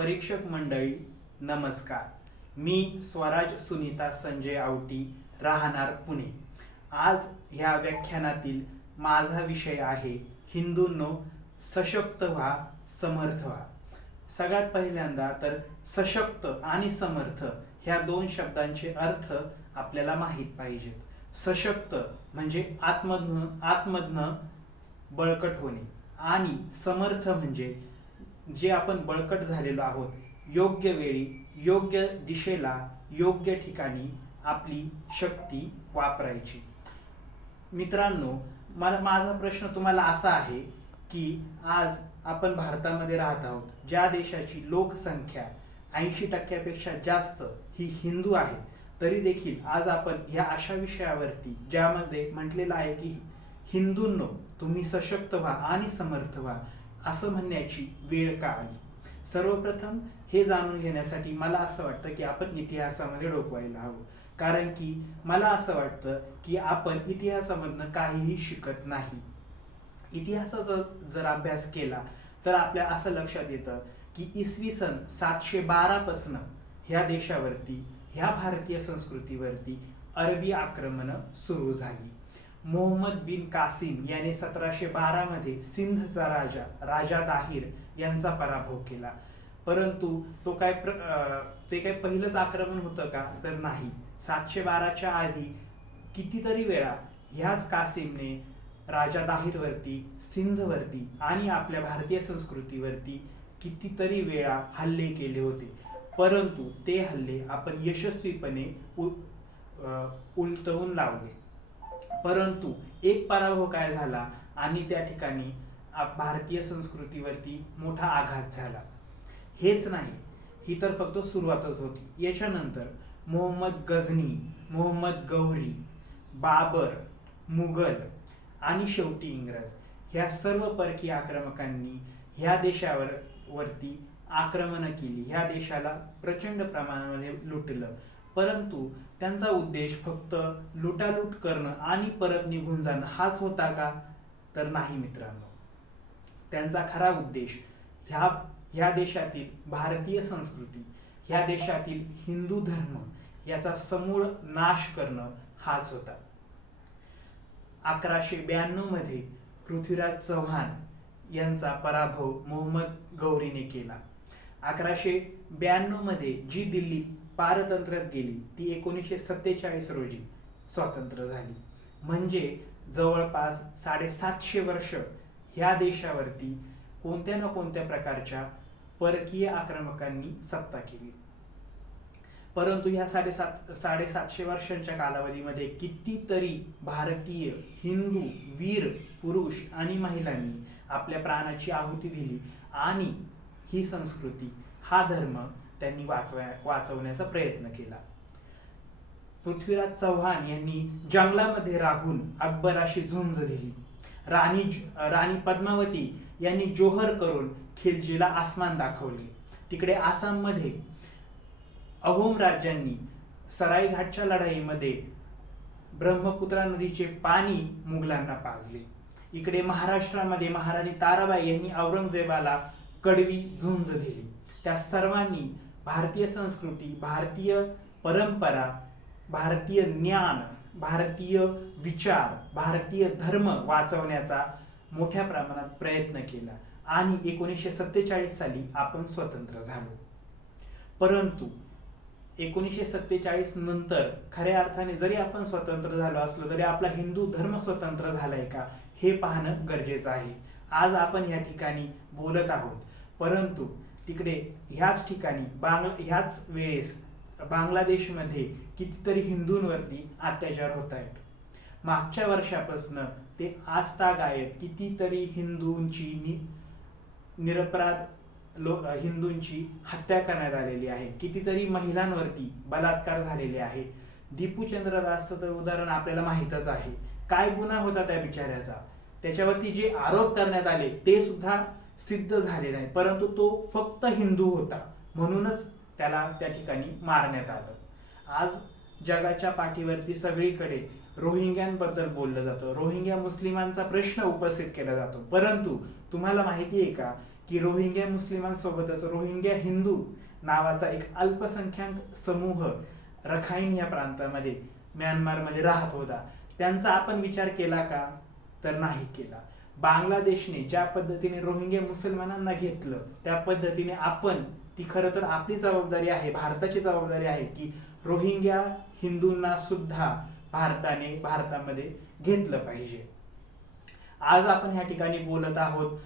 परीक्षक मंडळी नमस्कार. मी स्वराज सुनीता संजय आवटी, राहणार पुणे. आज ह्या व्याख्यानातील माझा विषय आहे हिंदूंनो सशक्त व्हा, समर्थ व्हा. सगळ्यात पहिल्यांदा तर सशक्त आणि समर्थ ह्या दोन शब्दांचे अर्थ आपल्याला माहीत पाहिजेत. सशक्त म्हणजे आतमधनं बळकट होणे आणि समर्थ म्हणजे जे आपण बळकट झालेलो आहोत, योग्य वेळी योग्य दिशेला योग्य ठिकाणी आपली शक्ती वापरायची. मित्रांनो, माझा प्रश्न तुम्हाला असा आहे की आज आपण भारतामध्ये राहत आहोत, ज्या देशाची लोकसंख्या 80% जास्त ही हिंदू आहे, तरी देखील आज आपण ह्या अशा विषयावरती ज्यामध्ये म्हटलेलं आहे की हिंदूंनो तुम्ही सशक्त व्हा आणि समर्थ व्हा असं म्हणण्याची वेळ का आली. सर्वप्रथम हे जाणून घेण्यासाठी मला असं वाटतं की आपण इतिहासामध्ये डोकवायला हवं, कारण की मला असं वाटतं की आपण इतिहासामधनं काहीही शिकत नाही. इतिहासाचा जर अभ्यास केला तर आपल्या असं लक्षात येतं की इसवी सन 712 पासून ह्या देशावरती, ह्या भारतीय संस्कृतीवरती अरबी आक्रमणं सुरू झाली. मोहम्मद बिन कासिम याने 1712 मध्ये सिंधचा राजा दाहिर यांचा पराभव केला. परंतु ते काय पहिलंच आक्रमण होतं का, तर नाही. 712च्या आधी कितीतरी वेळा ह्याच कासिमने राजा दाहिरवरती, सिंधवरती आणि आपल्या भारतीय संस्कृतीवरती कितीतरी वेळा हल्ले केले होते. परंतु ते हल्ले आपण यशस्वीपणे उलटवून लावले. परंतु एक पराभव काय झाला आणि त्या ठिकाणी भारतीय संस्कृतीवरती मोठा आघात झाला. हेच नाही, ही तर फक्त सुरुवातच होती. याच्यानंतर मोहम्मद गझनी, मोहम्मद गौरी, बाबर, मुघल आणि शेवटी इंग्रज ह्या सर्व परकीय आक्रमकांनी ह्या देशावरती आक्रमणं केली. ह्या देशाला प्रचंड प्रमाणामध्ये लुटलं. परंतु त्यांचा उद्देश फक्त लुटालूट करणं आणि परत निघून जाणं हाच होता का, तर नाही मित्रांनो. त्यांचा खरा उद्देश ह्या देशातील भारतीय संस्कृती, ह्या देशातील हिंदू धर्म याचा समूळ नाश करणं हाच होता. 1192 मध्ये पृथ्वीराज चव्हाण यांचा पराभव मोहम्मद गौरीने केला. 1192 मध्ये जी दिल्ली पारतंत्र्यात गेली ती 1947 रोजी स्वतंत्र झाली. म्हणजे जवळपास 750 वर्ष ह्या देशावरती कोणत्या ना कोणत्या प्रकारच्या परकीय आक्रमकांनी सत्ता केली. परंतु ह्या 750 वर्षांच्या कालावधीमध्ये कितीतरी भारतीय हिंदू वीर पुरुष आणि महिलांनी आपल्या प्राणाची आहुती दिली आणि ही संस्कृती, हा धर्म त्यांनी वाचवण्याचा प्रयत्न केला. पृथ्वीराज चव्हाण यांनी जंगलामध्ये राहून अकबराशी झुंज दिली. राणी पद्मावती यांनी जोहर करून खिलजीला आसमान दाखवले. तिकडे आसाममध्ये अहोम राज्यांनी सराईघाटच्या लढाईमध्ये ब्रह्मपुत्रा नदीचे पाणी मुघलांना पाजले. इकडे महाराष्ट्रामध्ये महाराणी ताराबाई यांनी औरंगजेबाला कडवी झुंज दिली. त्या सर्वांनी भारतीय संस्कृती, भारतीय परंपरा, भारतीय ज्ञान, भारतीय विचार, भारतीय धर्म वाचवण्याचा मोठ्या प्रमाणात प्रयत्न केला आणि 1947 साली आपण स्वतंत्र झालो. परंतु 1947 नंतर खऱ्या अर्थाने जरी आपण स्वतंत्र झालो असलो तरी आपला हिंदू धर्म स्वतंत्र झालाय का हे पाहणं गरजेचं आहे. आज आपण या ठिकाणी बोलत आहोत, परंतु तिकडे ह्याच ठिकाणी ह्याच वेळेस बांगलादेशमध्ये कितीतरी हिंदूंवरती अत्याचार होत आहेत. मागच्या वर्षापासून ते आजतागायत कितीतरी हिंदूंची निरपराध हिंदूंची हत्या करण्यात आलेली आहे. कितीतरी महिलांवरती बलात्कार झालेले आहे. दीपूचंद्र दासचं तर उदाहरण आपल्याला माहीतच आहे. काय गुन्हा होता त्या बिचाऱ्याचा, त्याच्यावरती जे आरोप करण्यात आले ते सुद्धा सिद्ध झाले नाही, परंतु तो फक्त हिंदू होता म्हणूनच त्याला त्या ठिकाणी मारण्यात आलं. आज जगाच्या पाठीवरती सगळीकडे रोहिंग्यांबद्दल बोललं जातं, रोहिंग्या मुस्लिमांचा प्रश्न उपस्थित केला जातो. परंतु तुम्हाला माहिती आहे का की रोहिंग्या मुस्लिमांसोबतच रोहिंग्या हिंदू नावाचा एक अल्पसंख्याक समूह रखाईन या प्रांतामध्ये म्यानमारमध्ये राहत होता, त्यांचा आपण विचार केला का? तर नाही केला. बांगलादेशने ज्या पद्धतीने रोहिंग्या मुसलमानांना घेतलं त्या पद्धतीने आपण, ती खरं तर आपली जबाबदारी आहे, भारताची जबाबदारी आहे की रोहिंग्या हिंदूंना सुद्धा भारतामध्ये घेतलं पाहिजे. आज आपण ह्या ठिकाणी बोलत आहोत,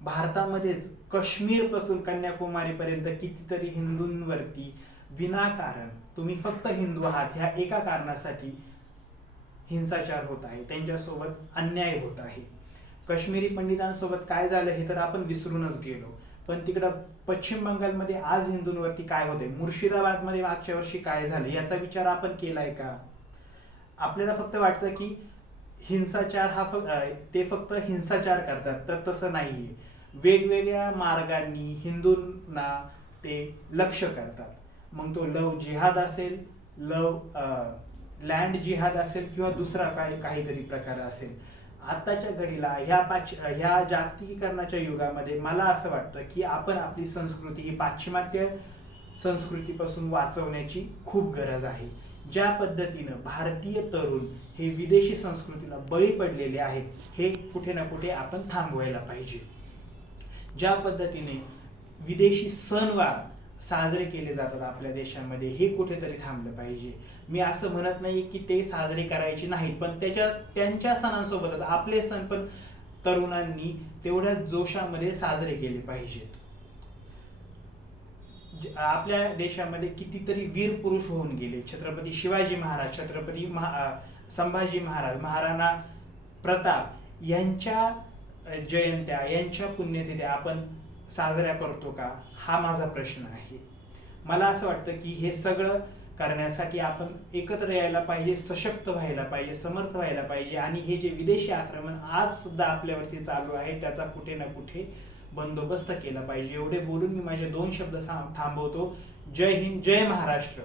भारतामध्येच काश्मीर पासून कन्याकुमारी पर्यंत कितीतरी हिंदूंवरती विनाकारण, तुम्ही फक्त हिंदू आहात ह्या एका कारणासाठी हिंसाचार होत आहे, त्यांच्यासोबत अन्याय होत आहे. काश्मीरी पंडितांसोबत काय झालं हे तर आपण विसरूनच गेलो, पण तिकडं पश्चिम बंगालमध्ये आज हिंदूंवरती काय होते, मुर्शिदाबादमध्ये मागच्या वर्षी काय झालं याचा विचार आपण केलाय का? आपल्याला फक्त वाटतं की हिंसाचार हा ते फक्त हिंसाचार करतात, तर तसं नाहीये. वेगवेगळ्या मार्गांनी हिंदूंना ते लक्ष्य करतात. मग तो लव जिहाद असेल, लँड जिहाद असेल किंवा दुसरा काहीतरी प्रकार असेल. आताच्या घडीला ह्या जागतिकीकरणाच्या युगामध्ये मला असं वाटतं की आपण आपली संस्कृती ही पाश्चिमात्य संस्कृतीपासून वाचवण्याची खूप गरज आहे. ज्या पद्धतीनं भारतीय तरुण हे विदेशी संस्कृतीला बळी पडलेले आहेत, हे कुठे ना कुठे आपण थांबवायला पाहिजे. ज्या पद्धतीने विदेशी सणवार साजरे केले जातात आपल्या देशामध्ये, हे कुठेतरी थांबलं पाहिजे. मी असं म्हणत नाही की ते साजरे करायचे नाहीत, पण त्यांच्या सणांसोबतच आपले सण पण तरुणांनी तेवढ्या जोशामध्ये साजरे केले पाहिजेत. आपल्या देशामध्ये कितीतरी वीर पुरुष होऊन गेले. छत्रपती शिवाजी महाराज, छत्रपती संभाजी महाराज, महाराणा प्रताप यांच्या जयंत्या, यांच्या पुण्यतिथ्या आपण साजऱ्या करतो का, हा माझा प्रश्न आहे. मला असं वाटतं की हे सगळं करण्यासाठी आपण एकत्र यायला पाहिजे, सशक्त व्हायला पाहिजे, समर्थ व्हायला पाहिजे. आणि हे जे विदेशी आक्रमण आज सुद्धा आपल्यावरती चालू आहे त्याचा कुठे ना कुठे बंदोबस्त केला पाहिजे. एवढे बोलून मी माझे 2 शब्द थांबवतो. जय हिंद, जय महाराष्ट्र.